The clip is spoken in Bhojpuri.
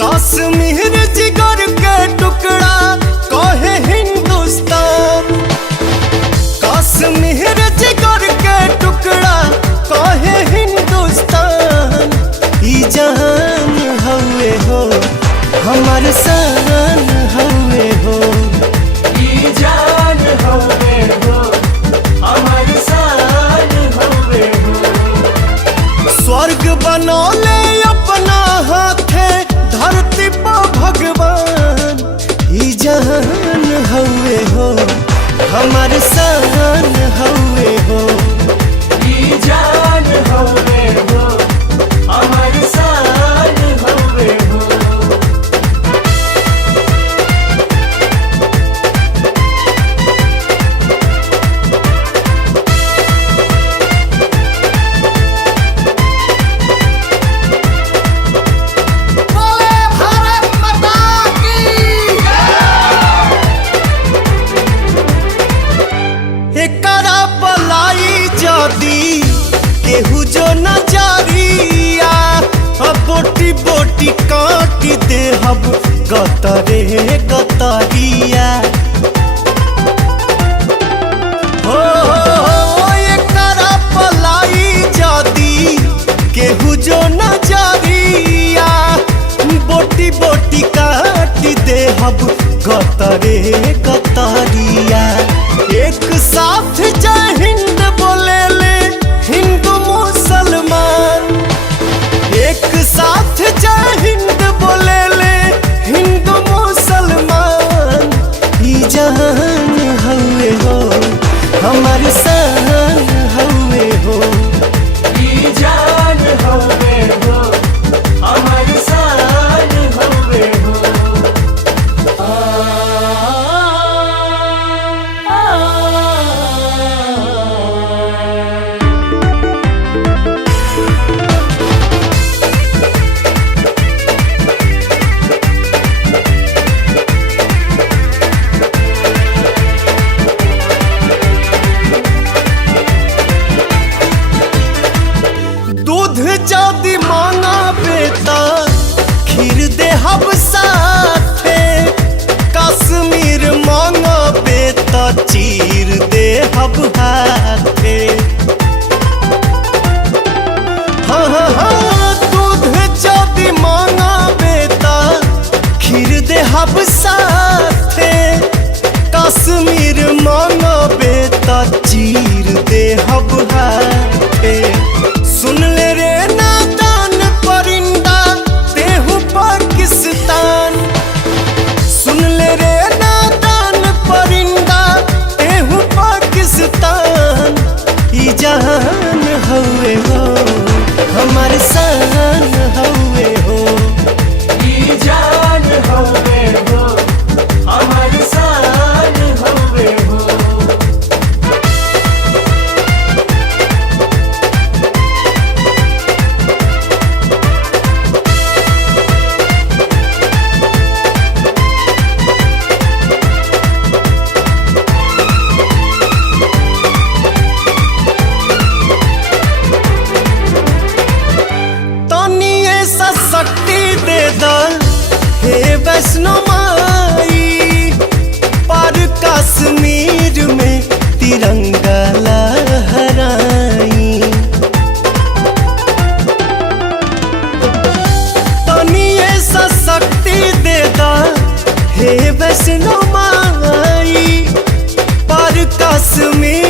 कश्मीर जिगर के टुकड़ा कहे हिंदुस्तान। कश्मीर जिगर के टुकड़ा कहे हिंदुस्तान। ई जान हवे हो हमार शान हवे हो। ई जान हवे हो हमार शान हवे हो। स्वर्ग बनौले अपना हाथे धरती पर भगवान। ई जान हवे हो हमार शान हवे हो। ई जान हवे हो हमार शान हवे हो। एकरा पलाई जदी केहू जो नजरिया बोटी बोटी काट दे हब गतरे गतरिया। हो एकरा पलाई जदी केहू जो नजरिया बोटी बोटी काट दे हब गतरे गतरिया। एक साथ जय हिंद बोले ले हिंदू मुसलमान। एक साथ जय हिंद बोले ले हिंदू मुसलमान। ई जान हवे हो हमार शान हवे हो। ई जान हवे हो हमार शान हवे हो। दूध जदी मांगा बेटा खीर दे हब साथे। कश्मीर मांगा बेटा चीर दे हब हाथे। हाँ दूध जदी मांगा बेटा खीर दे हब साथे। कश्मीर मांगा बेटा चीर दे हब हाथे। सुन ले रे नादान परिंदा तेहू पाकिस्तान। सुन ले रे नादान परिंदा तेहू पाकिस्तान। ई जान हवे हो हमार शान हवे हो। ई जान हवे हो हमार शान हवे हो। तनिए सा शक्ति दे दल हे वैष्णो माई। पर कश्मीर में तिरंगा लहराई। तनिए सा शक्ति दे दल हे वैष्णो माई। पर कश्मीर